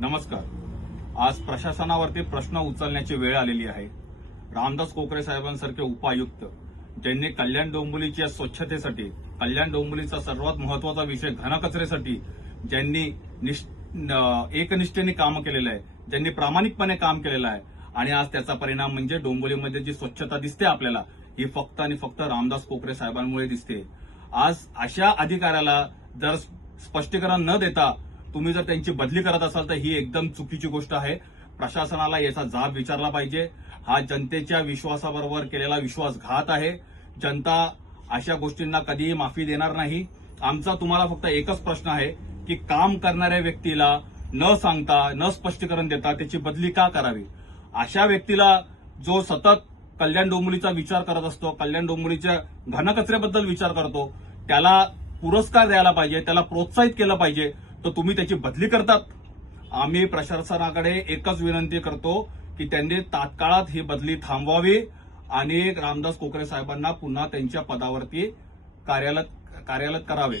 नमस्कार. आज प्रशासनावरती प्रश्न उचलण्याची वेळ आलेली आहे. रामदास कोकरे साहेबांसारखे उपायुक्त ज्यांनी कल्याण डोंबिवलीच्या स्वच्छतेसाठी, कल्याण डोंबिवलीचा सर्वात महत्वाचा विषय घनकचऱ्यासाठी ज्यांनी एकनिष्ठेने काम केलेलं आहे, ज्यांनी प्रामाणिकपणे काम केलेलं आहे आणि आज त्याचा परिणाम म्हणजे डोंबिवलीमध्ये जी स्वच्छता दिसते आपल्याला, ही फक्त आणि फक्त रामदास कोकरे साहेबांमुळे दिसते. आज अशा अधिकाऱ्याला जर स्पष्टीकरण न देता तुम्ही जर त्यांची बदली करत असाल तर ही एकदम चुकीची गोष्ट आहे. प्रशासनाला याचा जाब विचारला पाहिजे. हा जनतेच्या विश्वासाबरोबर केलेला विश्वासघात आहे. जनता अशा गोष्टींना कधीही माफी देणार नाही. आमचा तुम्हाला फक्त एकच प्रश्न आहे की काम करणाऱ्या व्यक्तीला न सांगता, न स्पष्टीकरण देता त्याची बदली का करावी? अशा व्यक्तीला जो सतत कल्याण डोंबिवलीचा विचार करत असतो, कल्याण डोंबिवलीच्या घनकचऱ्याबद्दल विचार करतो, त्याला पुरस्कार द्यायला पाहिजे, त्याला प्रोत्साहित केलं पाहिजे. तर तुम्ही त्याची बदली करतात. आम्ही प्रशासनाकडे एकच विनंती करतो की त्यांनी तात्काळात ही बदली थांबवावी आणि रामदास कोकरे साहेबांना पुन्हा त्यांच्या पदावरती कार्यरत करावे.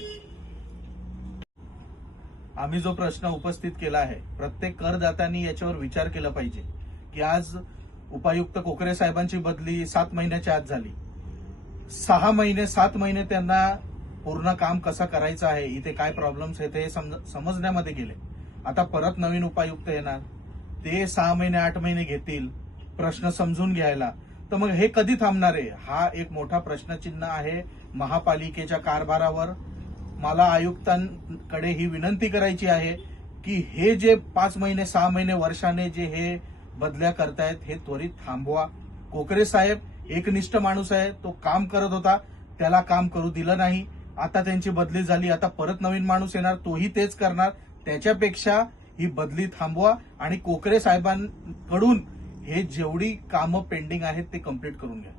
आम्ही जो प्रश्न उपस्थित केला आहे, प्रत्येक करदात्यांनी याच्यावर विचार केला पाहिजे की आज उपायुक्त कोकरे साहेबांची बदली 7 महिन्याच्या आत झाली. 6 महिने 7 महिने त्यांना पूर्ण काम कसं करायचं आहे, इथे काय प्रॉब्लेम्स आहेत हे समजण्यामध्ये गेले. आता परत नवीन उपायुक्त येणार, ते 6 महिने 8 महिने घेतील प्रश्न समजून घ्यायला. तर मग हे कधी थांबणार आहे? हा एक मोठा प्रश्नचिन्ह आहे महापालिकेच्या कारभारावर. मला आयुक्तांकडे ही विनंती करायची आहे की हे जे 5 महिने 6 महिने वर्षाने जे हे बदल्या करतायत हे त्वरित थांबवा. कोकरे साहेब एकनिष्ठ माणूस आहे, तो काम करत होता, त्याला काम करू दिलं नाही. आता त्यांची बदली झाली, आता परत नवीन माणूस येणार, तोही तेच करणार. त्याच्यापेक्षा ही बदली थांबवा आणि कोकरे साहेबांकडून हे जेवढी कामं पेंडिंग आहेत ते कम्प्लीट करून घ्या.